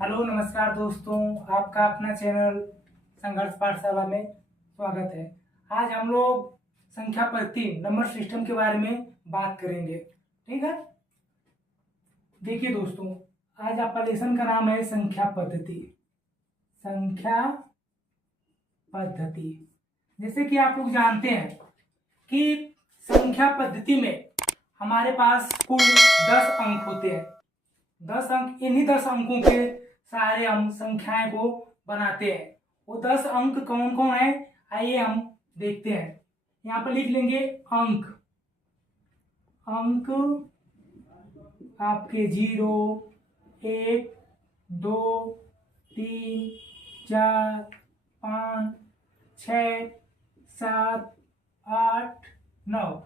Hello नमस्कार दोस्तों, आपका अपना चैनल संघर्ष पाठशाला में स्वागत है। आज हम लोग संख्या पद्धति नंबर सिस्टम के बारे में बात करेंगे। ठीक है, देखिए दोस्तों, आज आपका लेसन का नाम है संख्या पद्धति। संख्या पद्धति जैसे कि आप लोग जानते हैं कि संख्या पद्धति में हमारे पास कुल 10 अंक होते हैं। 10 अंक, इन्हीं 10 अंकों के सारे हम संख्याएं को बनाते हैं। वो 10 अंक कौन कौन है, आइए हम देखते हैं। यहाँ पर लिख लेंगे अंक। अंक आपके 0, 1, 2, 3, 4, 5, 6, 7, 8, 9,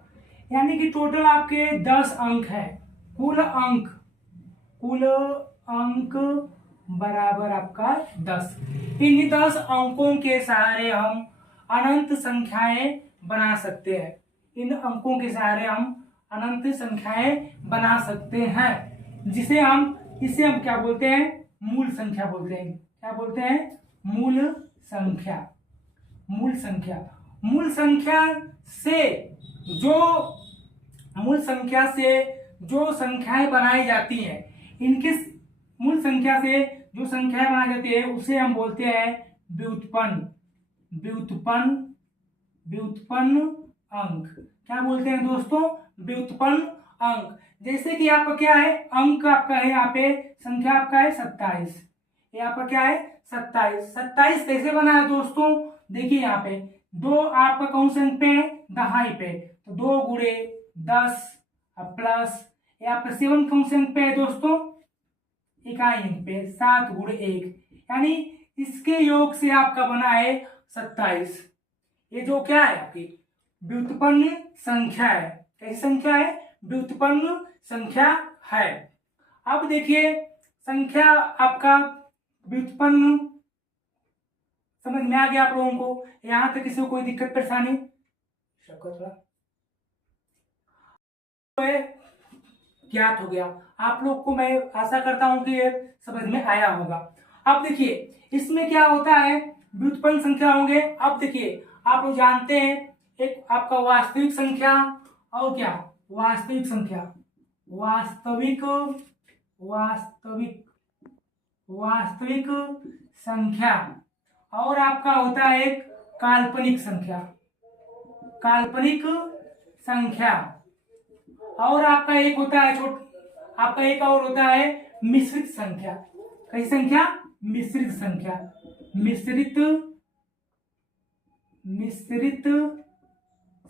यानी कि टोटल आपके 10 अंक है। कुल अंक बराबर आपका 10। इन 10 अंकों के सहारे हम अनंत संख्याएं बना सकते हैं। इन अंकों के सहारे हम अनंत संख्याएं बना सकते हैं, इसे हम क्या बोलते हैं, मूल संख्या बोलते हैं। क्या बोलते हैं? मूल संख्या। मूल संख्या से जो संख्याएं बनाई जाती हैं, इनके मूल संख्या से जो संख्याएं बनाई जाती है उसे हम बोलते हैं व्युत्पन्न अंक। क्या बोलते हैं दोस्तों? व्युत्पन्न अंक। जैसे कि आपका क्या है, अंक आपका है यहाँ पे, संख्या आपका है 27। ये आपका क्या है? 27 कैसे बना है दोस्तों? देखिए यहाँ पे 2 आपका कौन से अंक पे है? दहाई पे, तो 2 गुणे 10 प्लस ये आपका 7 कौन से अंक पे है दोस्तों? इकाई अंक पे, 7 गुणे 1, यानी इसके योग से आपका बना है 27। ये जो क्या है, आपकी व्युत्पन्न संख्या है। कैसी संख्या है? व्युत्पन्न संख्या है। अब देखिए, संख्या आपका व्युत्पन्न समझ में आ गया आप लोगों को? यहां तक किसी को कोई दिक्कत परेशानी? ज्ञात हो गया आप लोग को। मैं आशा करता हूं कि ये समझ में आया होगा। अब देखिए इसमें क्या होता है, व्युत्पन्न संख्या होंगे। अब देखिए आप लोग जानते हैं, एक आपका वास्तविक संख्या और क्या, वास्तविक संख्या, वास्तविक संख्या, और आपका होता है एक काल्पनिक संख्या, और आपका एक होता है आपका एक और होता है मिश्रित संख्या। कैसी संख्या? मिश्रित संख्या। मिश्रित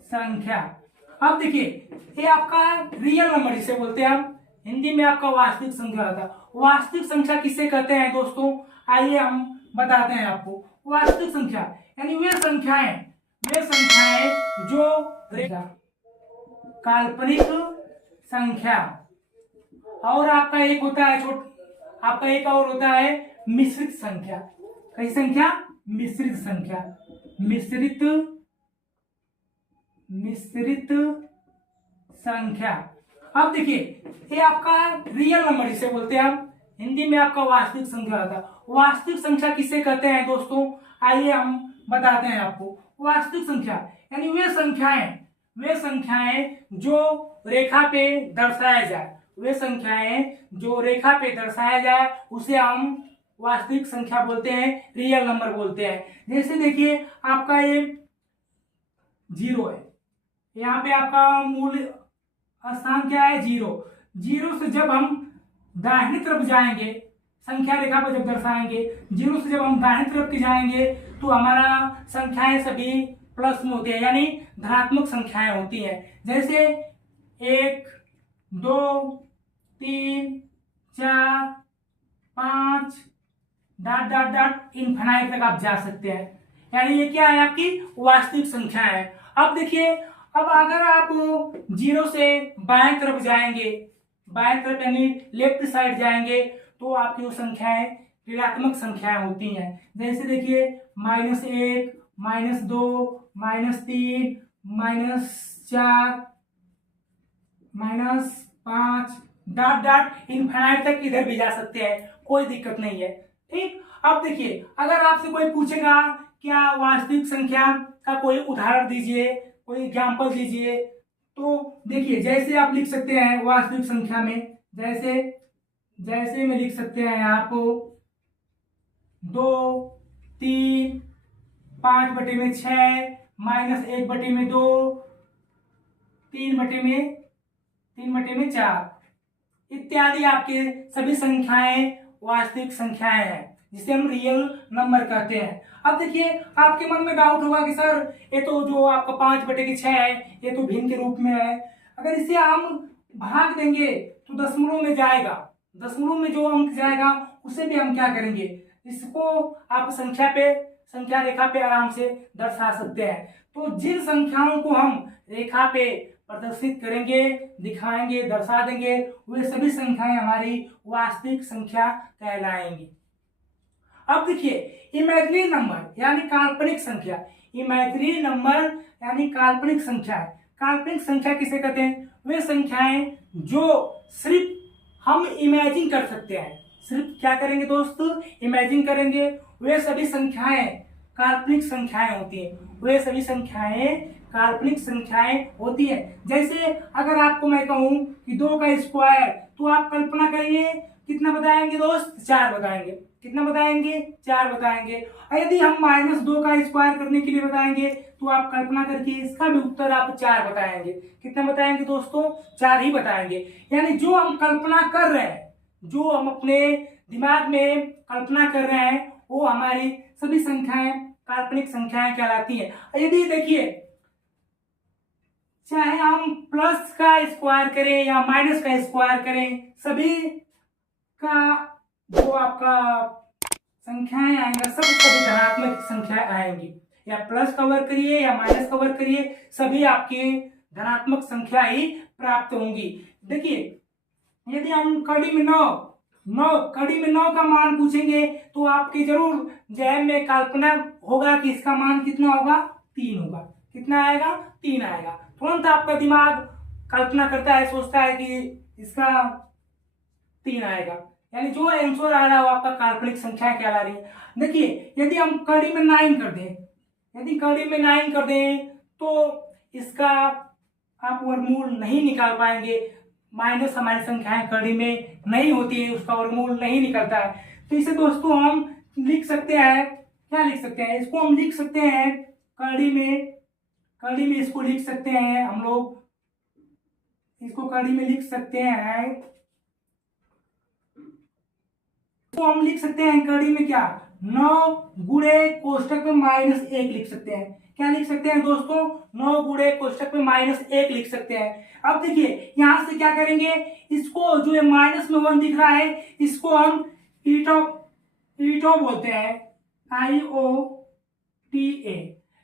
संख्या। अब देखिए ये आपका रियल नंबर इसे बोलते हैं हम, हिंदी में आपका वास्तविक संख्या होता है। वास्तविक संख्या किसे कहते हैं दोस्तों? आइए हम बताते हैं आपको। वास्तविक संख्या यानी वे संख्याएं जो काल्पनिक संख्या, और आपका एक होता है आपका एक और होता है मिश्रित संख्या। कैसी संख्या? मिश्रित संख्या। मिश्रित संख्या। अब देखिए ये आपका रियल नंबर इसे बोलते हैं हम, हिंदी में आपका वास्तविक संख्या होता है। वास्तविक संख्या किसे कहते हैं दोस्तों? आइए हम बताते हैं आपको। वास्तविक संख्या यानी वे संख्याएं जो रेखा पे दर्शाया जाए, उसे हम वास्तविक संख्या बोलते हैं, रियल नंबर बोलते हैं। जैसे देखिए आपका ये 0 है, यहाँ पे आपका मूल स्थान क्या है? 0 से जब हम दाहिनी तरफ जाएंगे, संख्या रेखा पर जब दर्शाएंगे, 0 से जब हम दाहिनी तरफ की जाएंगे तो हमारा संख्याएं सभी प्लस में होती है, यानी धनात्मक संख्याएं होती हैं। जैसे 1, 2, 3, 4, 5 डॉट इनफिनाइट तक आप जा सकते हैं, यानी ये क्या है? आपकी वास्तविक संख्या है। अब देखिए, अब अगर आप 0 से बाएं तरफ जाएंगे, बाएं तरफ यानी लेफ्ट साइड जाएंगे, तो आपकी वो संख्याएं ऋणात्मक संख्याएं होती हैं। जैसे देखिए -1, -2, -3, -4, -5, डॉट डॉट इनफाइनाइट तक इधर भी जा सकते हैं, कोई दिक्कत नहीं है। ठीक, अब देखिए अगर आपसे कोई पूछेगा क्या वास्तविक संख्या का कोई उदाहरण दीजिए, कोई एग्जाम्पल दीजिए, तो देखिए जैसे आप लिख सकते हैं वास्तविक संख्या में, जैसे जैसे में लिख सकते हैं आप 2, 3, 5/6 -1/2, 3/4 इत्यादि आपके सभी संख्याएं वास्तविक संख्याएं हैं, जिसे हम रियल नंबर कहते हैं। अब देखिए आपके मन में डाउट होगा कि सर ये तो जो आपका 5/6 है ये तो भिन्न के रूप में है, अगर इसे हम भाग देंगे तो दशमलव में जाएगा, दशमलव में जो अंक जाएगा उसे भी हम क्या करेंगे, इसको आप संख्या रेखा पे आराम से दर्शा सकते हैं। तो जिन संख्याओं को हम रेखा पे प्रदर्शित करेंगे, दिखाएंगे, दर्शा देंगे, वे सभी संख्याएं हमारी वास्तविक संख्या कहलाएंगी। अब देखिए इमेजिनरी नंबर यानी काल्पनिक संख्या, इमेजिनरी नंबर यानी काल्पनिक संख्या है। काल्पनिक संख्या किसे कहते हैं, वे संख्याएं जो सिर्फ हम इमेजिन कर सकते हैं, सिर्फ क्या करेंगे दोस्त, इमेजिन करेंगे, वे सभी संख्याएं काल्पनिक संख्याएं होती हैं, वे सभी संख्याएं काल्पनिक संख्याएं होती है। जैसे अगर आपको मैं कहूं कि 2 का स्क्वायर, तो आप कल्पना करिए कितना बताएंगे दोस्त, 4 बताएंगे। कितना बताएंगे, 4 बताएंगे। और यदि हम -2 का स्क्वायर करने के लिए बताएंगे तो आप कल्पना करके इसका भी उत्तर आप 4 बताएंगे। कितना बताएंगे दोस्तों, 4 ही बताएंगे। यानी जो हम कल्पना कर रहे हैं, जो हम अपने दिमाग में कल्पना कर रहे हैं, वो हमारी सभी संख्याएं काल्पनिक संख्याएं कहलाती हैं। यदि देखिए चाहे हम प्लस का स्क्वायर करें या माइनस का स्क्वायर करें, सभी का जो आपका संख्याएं आएंगा सब सभी धनात्मक संख्याएं आएंगी। या प्लस का वर्ग करिए या माइनस का वर्ग करिए, सभी आपकी धनात्मक संख्या ही प्राप्त होंगी। देखिए यदि हम कड़ी में 9 का मान पूछेंगे तो आपके जरूर जहन में कल्पना होगा कि इसका मान कितना होगा, 3 होगा। कितना आएगा, 3 आएगा। तुरंत आपका दिमाग कल्पना करता है, सोचता है कि इसका 3 आएगा, यानी जो आंसर आ रहा है वो आपका काल्पनिक संख्या कहला रही है। देखिए यदि हम कड़ी में 9 कर दें, यदि कड़ी में 9 कर दें तो इसका आप वर्गमूल नहीं निकाल पाएंगे। माइनस हमारी संख्याएं कड़ी में नहीं होती है, उसका वर्गमूल नहीं निकलता है। तो इसे दोस्तों हम लिख सकते हैं, क्या लिख सकते हैं, इसको हम लिख सकते हैं कड़ी में इसको लिख सकते हैं हम लोग, इसको कड़ी में लिख सकते हैं, तो हम लिख सकते हैं कड़ी में क्या, 9 गुणे कोष्टक में -1 लिख सकते हैं। क्या लिख सकते हैं दोस्तों, 9 गुणे कोष्टक में -1 लिख सकते हैं। अब देखिए यहां से क्या करेंगे, इसको जो है माइनस में 1 दिख रहा है, इसको हम ईटो बोलते हैं, IOTA,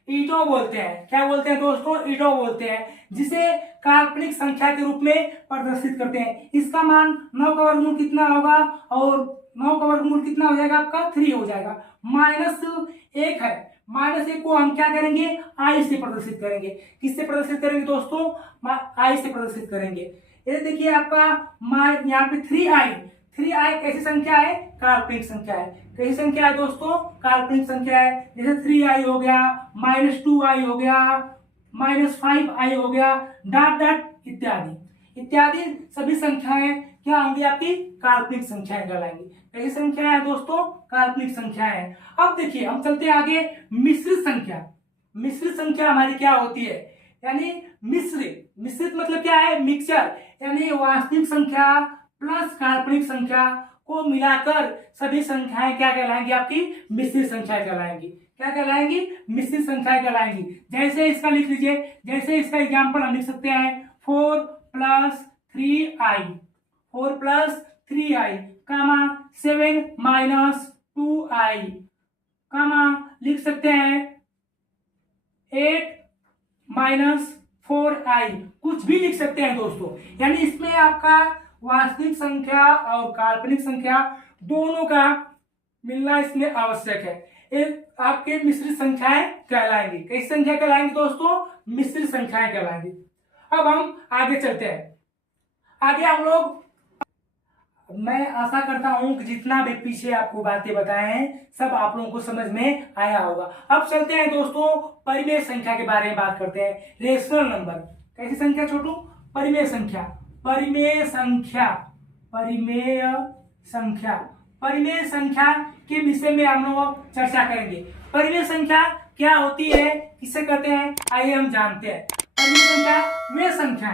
ईटो बोलते हैं। क्या बोलते हैं दोस्तों, ईटो बोलते हैं, जिसे काल्पनिक संख्या के रूप में प्रदर्शित करते हैं। इसका मान 9 का वर्गमूल कितना होगा, और 9 का वर्गमूल कितना हो जाएगा आपका, 3 हो जाएगा। -1 है, -1 को हम क्या करेंगे, आई से प्रदर्शित करेंगे। किससे प्रदर्शित करेंगे दोस्तों, आई से प्रदर्शित करेंगे। ये देखिए आपका यहाँ पे 3i कैसी संख्या है, काल्पनिक संख्या है। कैसी संख्या है दोस्तों, काल्पनिक संख्या है। जैसे 3i हो गया, -2i हो गया, -5i हो गया, डॉट डॉट इत्यादि सभी संख्याएं क्या होंगी, आपकी काल्पनिक संख्याएं कहलाएंगी। कैसी संख्या है दोस्तों, काल्पनिक संख्या है। अब देखिए हम चलते हैं आगे, मिश्रित संख्या। मिश्रित संख्या हमारी क्या होती है, यानी मिश्रित मतलब क्या है, मिक्सचर, यानी वास्तविक संख्या प्लस काल्पनिक संख्या को मिलाकर सभी संख्याएं क्या कहलाएंगी, आपकी मिश्रित संख्या कहलाएंगी। क्या कहलाएंगी, मिश्रित संख्या कहलाएंगी। जैसे इसका लिख लीजिए, जैसे इसका एग्जांपल हम लिख सकते हैं 4 + 3i, 7 - 2i, लिख सकते हैं 8 - 4i, कुछ भी लिख सकते हैं दोस्तों। यानी इसमें आपका वास्तविक संख्या और काल्पनिक संख्या दोनों का मिलना इसमें आवश्यक है। एक आपके मिश्रित संख्याएं कहलाएंगी। कैसी संख्या कहलाएंगी दोस्तों, मिश्रित संख्याएं कहलाएंगी। अब हम आगे चलते हैं, आगे हम लोग मैं आशा करता हूं कि जितना भी पीछे आपको बातें बताए हैं सब आप लोगों को समझ में आया होगा। अब चलते हैं दोस्तों परिमेय संख्या के बारे में बात करते हैं। रेशनल नंबर कैसी संख्या छोटू? परिमेय संख्या। परिमेय संख्या, परिमेय संख्या, परिमेय संख्या के विषय में हम लोग चर्चा करेंगे। परिमेय संख्या क्या होती है, किसे कहते हैं, आइए हम जानते हैं। परिमेय संख्या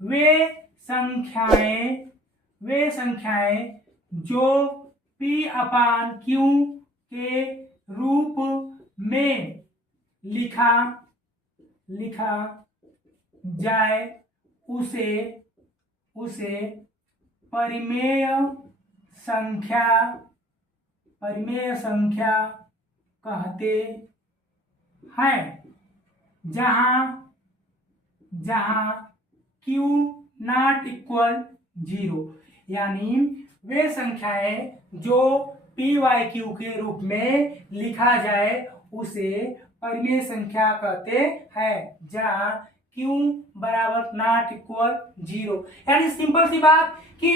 वे संख्याएं, वे संख्याएं जो P अपान Q के रूप में लिखा जाए उसे परिमेय संख्या कहते हैं। जहां Q नॉट इक्वल 0, यानी वे संख्याएं जो P बाई Q के रूप में लिखा जाए उसे परिमेय संख्या कहते हैं, जहां Q बराबर नॉट इक्वल 0। यानी सिंपल सी बात कि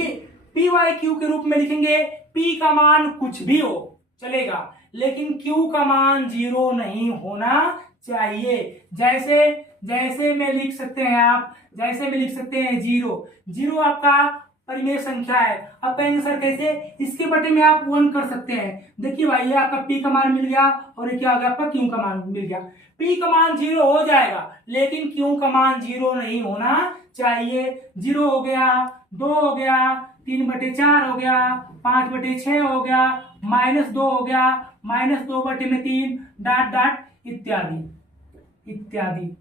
P बाई Q के रूप में लिखेंगे, P का मान कुछ भी हो चलेगा, लेकिन Q का मान 0 नहीं होना चाहिए। जैसे में लिख सकते हैं आप, जैसे में लिख सकते हैं 0 आपका परिमेय संख्या है। अब कहेंगे सर कैसे? इसके बटे में आप 1 कर सकते हैं। देखिए भाई ये आपका P का मान मिल गया और ये क्या हो गया आपका Q का मान मिल गया। P का मान 0 हो जाएगा, लेकिन Q का मान 0 नहीं होना चाहिए। 0 हो गया, 2 हो गया, 3/4 हो गया, 5/6 हो गया, -2 हो गया, -2/3 डॉट डॉट इत्यादि।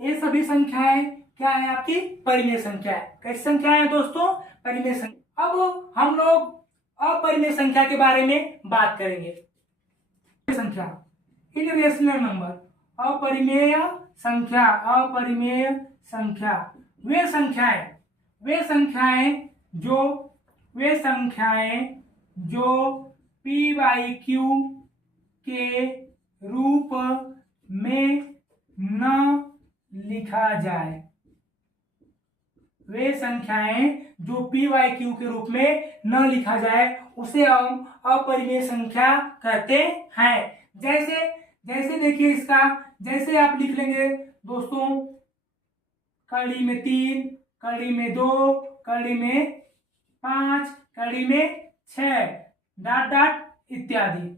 ये सभी संख्याएं क्या है आपकी? परिमेय संख्या है। कैसी संख्या है दोस्तों? परिमेय संख्या। अब हम लोग अपरिमेय संख्या के बारे में बात करेंगे। संख्या इनरेशनल नंबर, अपरिमेय संख्या वे संख्याएं जो P बाई Q के रूप में न लिखा जाए, वे संख्याएं जो P बाई Q के रूप में न लिखा जाए उसे हम अपरिमेय संख्या कहते हैं। जैसे देखिए इसका, जैसे आप लिख लेंगे दोस्तों कड़ी में 3, कड़ी में 2, कड़ी में 5, कड़ी में 6 डॉट डॉट इत्यादि।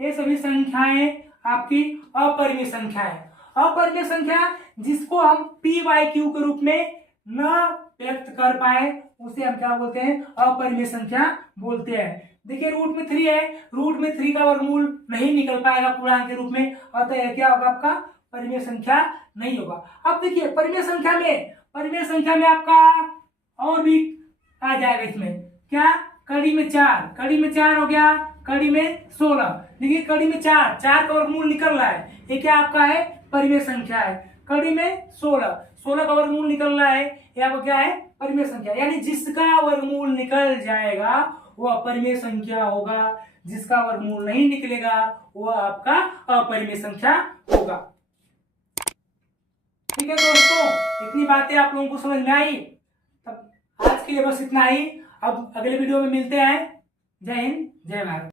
ये सभी संख्याएं आपकी अपरिमेय संख्या है। अपरिमेय संख्या जिसको हम P बाई Q के रूप में न व्यक्त कर पाए उसे हम क्या बोलते हैं? अपरिमेय संख्या बोलते हैं। देखिए रूट में 3 है, रूट में 3 का वर्गमूल नहीं निकल पाएगा पूर्णांक के रूप में, अतः यह क्या होगा आपका? परिमेय संख्या नहीं होगा। अब देखिए परिमेय संख्या में आपका और भी आ जाएगा इसमें क्या? कड़ी में 4 हो गया, कड़ी में 16। देखिए कड़ी में 4 का वर्गमूल निकल रहा है, ये क्या आपका है? परिमेय संख्या है। कड़ी में 16 का वर्गमूल निकल रहा है, ये आपका क्या है? परिमेय संख्या। यानी जिसका वर्गमूल निकल जाएगा वह परिमेय संख्या होगा, जिसका वर्गमूल नहीं निकलेगा वह आपका अपरिमेय संख्या होगा। ठीक है दोस्तों, इतनी बातें आप लोगों को समझ में आई? तब आज के लिए बस इतना ही। अब अगले वीडियो में मिलते हैं। जय हिंद, जय भारत।